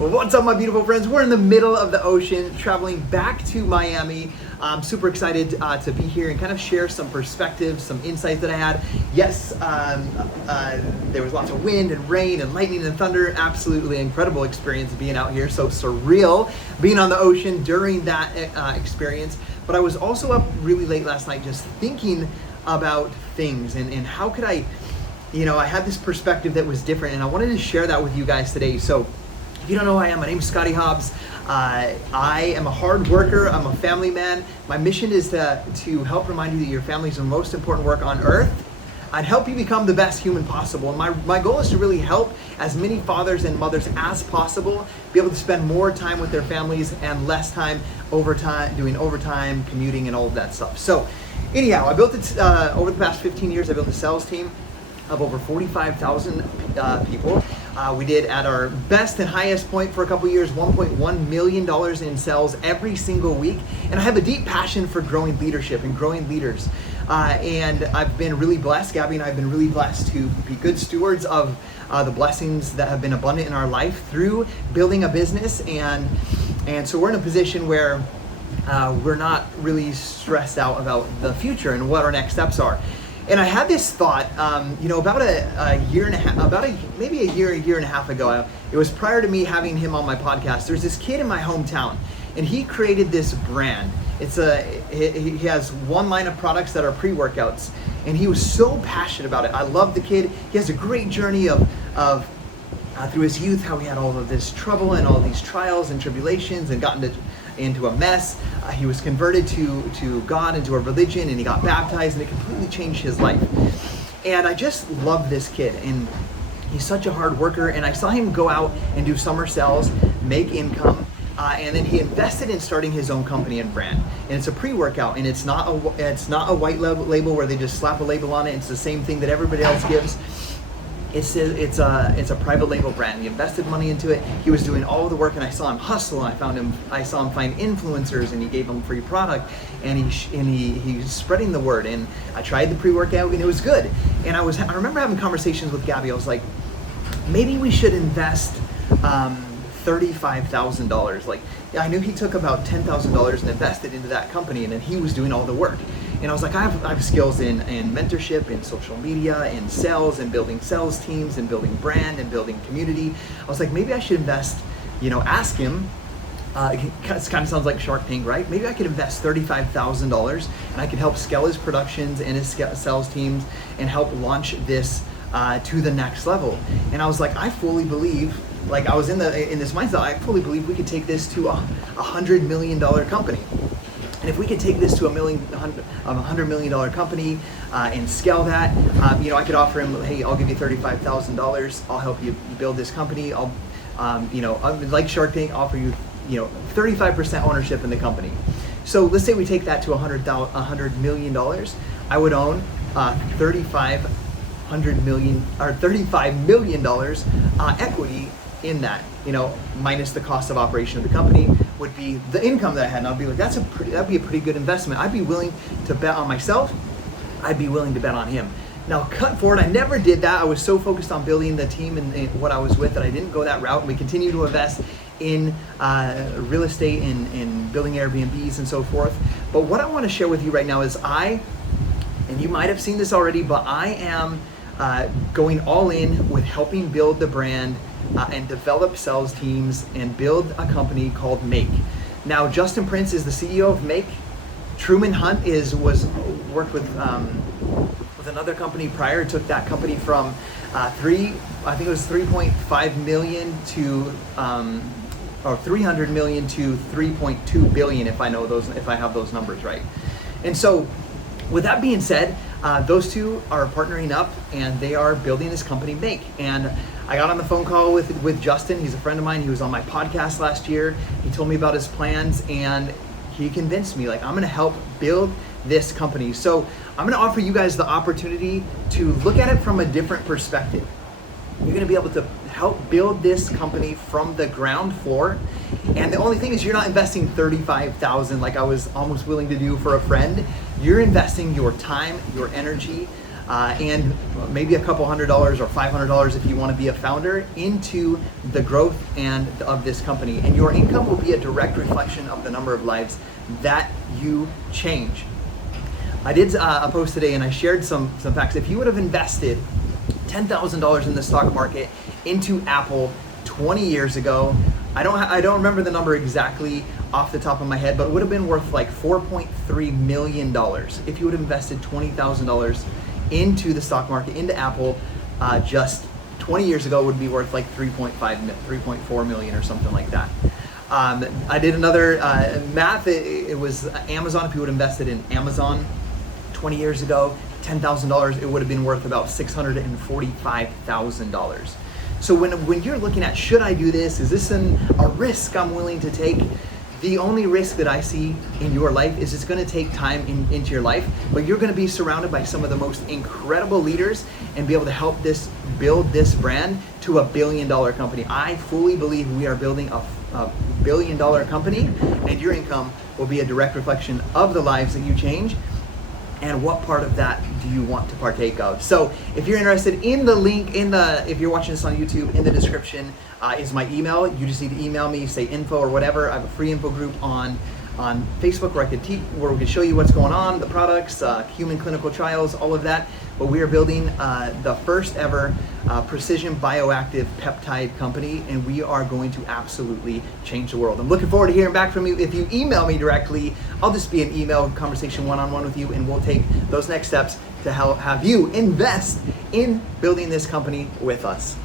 Well, what's up, my beautiful friends? We're in the middle of the ocean, traveling back to Miami. I'm super excited to be here and kind of share some perspectives, some insights that I had. Yes, there was lots of wind and rain and lightning and thunder. Absolutely incredible experience being out here. So surreal being on the ocean during that experience. But I was also up really late last night just thinking about things and how could I had this perspective that was different, and I wanted to share that with you guys today. So if you don't know who I am, my name is Scotty Hobbs. I am a hard worker. I'm a family man. My mission is to help remind you that your family is the most important work on earth. I'd help you become the best human possible. And my goal is to really help as many fathers and mothers as possible be able to spend more time with their families and less time doing overtime, commuting, and all of that stuff. So anyhow, I built it over the past 15 years. I built a sales team of over 45,000 people. We did at our best and highest point for a couple years, $1.1 million in sales every single week. And I have a deep passion for growing leadership and growing leaders. And I've been really blessed, Gabby and I have been really blessed to be good stewards of the blessings that have been abundant in our life through building a business. And so we're in a position where we're not really stressed out about the future and what our next steps are. And I had this thought, about a year and a half, maybe a year and a half ago. It was prior to me having him on my podcast. There's this kid in my hometown, and he created this brand. He has one line of products that are pre-workouts, and he was so passionate about it. I love the kid. He has a great journey of through his youth, how he had all of this trouble and all these trials and tribulations, and gotten into a mess. He was converted to God, into a religion, and he got baptized, and it completely changed his life. And I just love this kid, and he's such a hard worker. And I saw him go out and do summer sales, make income, and then he invested in starting his own company and brand. And it's a pre-workout, and it's not a white label where they just slap a label on it. It's the same thing that everybody else gives. It's a private label brand. He invested money into it. He was doing all of the work, and I saw him hustle. And I saw him find influencers, and he gave them free product, and he's spreading the word. And I tried the pre-workout, and it was good. And I remember having conversations with Gabby. I was like, maybe we should invest $35,000. Like, I knew he took about $10,000 and invested into that company, and then he was doing all the work. And I was like, I have skills in mentorship, in social media, in sales, and building sales teams, and building brand, and building community. I was like, maybe I should invest, ask him. It kind of sounds like Shark Tank, right? Maybe I could invest $35,000, and I could help scale his productions and his sales teams and help launch this to the next level. And I was like, I fully believe, like I was in this mindset, I fully believe we could take this to a $100 million company. And if we could take this to a $100 million company and scale that, I could offer him, hey, I'll give you $35,000. I'll help you build this company. I'll, like Shark Tank, offer you, 35% ownership in the company. So let's say we take that to $100 million. I would own $35 million equity in that, minus the cost of operation of the company would be the income that I had. And I'd be like, that'd be a pretty good investment. I'd be willing to bet on myself. I'd be willing to bet on him. Now, cut forward, I never did that. I was so focused on building the team and what I was with that I didn't go that route. And we continue to invest in real estate and building Airbnbs and so forth. But what I want to share with you right now is and you might have seen this already, but I am going all in with helping build the brand and develop sales teams and build a company called Make. Now, Justin Prince is the CEO of Make. Truman Hunt worked with another company prior. Took that company from $3.5 million to or 300 million to 3.2 billion, if I have those numbers right. And so, with that being said, those two are partnering up, and they are building this company, Make. And I got on the phone call with Justin. He's a friend of mine. He was on my podcast last year. He told me about his plans, and he convinced me, like, I'm gonna help build this company. So I'm gonna offer you guys the opportunity to look at it from a different perspective. You're gonna be able to help build this company from the ground floor. And the only thing is, you're not investing $35,000 like I was almost willing to do for a friend. You're investing your time, your energy, and maybe a couple $100 or $500 if you want to be a founder into the growth and of this company. And your income will be a direct reflection of the number of lives that you change. I did a post today and I shared some facts. If you would have invested $10,000 in the stock market into Apple 20 years ago, I don't remember the number exactly off the top of my head, but it would have been worth like $4.3 million if you would have invested $20,000 into the stock market, into Apple, just 20 years ago. Would be worth like 3.4 million or something like that. I did another math. It was Amazon. If you would have invested in Amazon 20 years ago, $10,000, it would have been worth about $645,000. So when you're looking at, should I do this? Is this a risk I'm willing to take? The only risk that I see in your life is it's going to take time into your life, but you're going to be surrounded by some of the most incredible leaders and be able to help build this brand to $1 billion company. I fully believe we are building a $1 billion company, and your income will be a direct reflection of the lives that you change. And what part of that do you want to partake of? So if you're interested, in the link, if you're watching this on YouTube, in the description is my email. You just need to email me, say info or whatever. I have a free info group on Facebook where where we can show you what's going on, the products, human clinical trials, all of that. But we are building the first ever precision bioactive peptide company, and we are going to absolutely change the world. I'm looking forward to hearing back from you. If you email me directly, I'll just be an email conversation one-on-one with you, and we'll take those next steps to have you invest in building this company with us.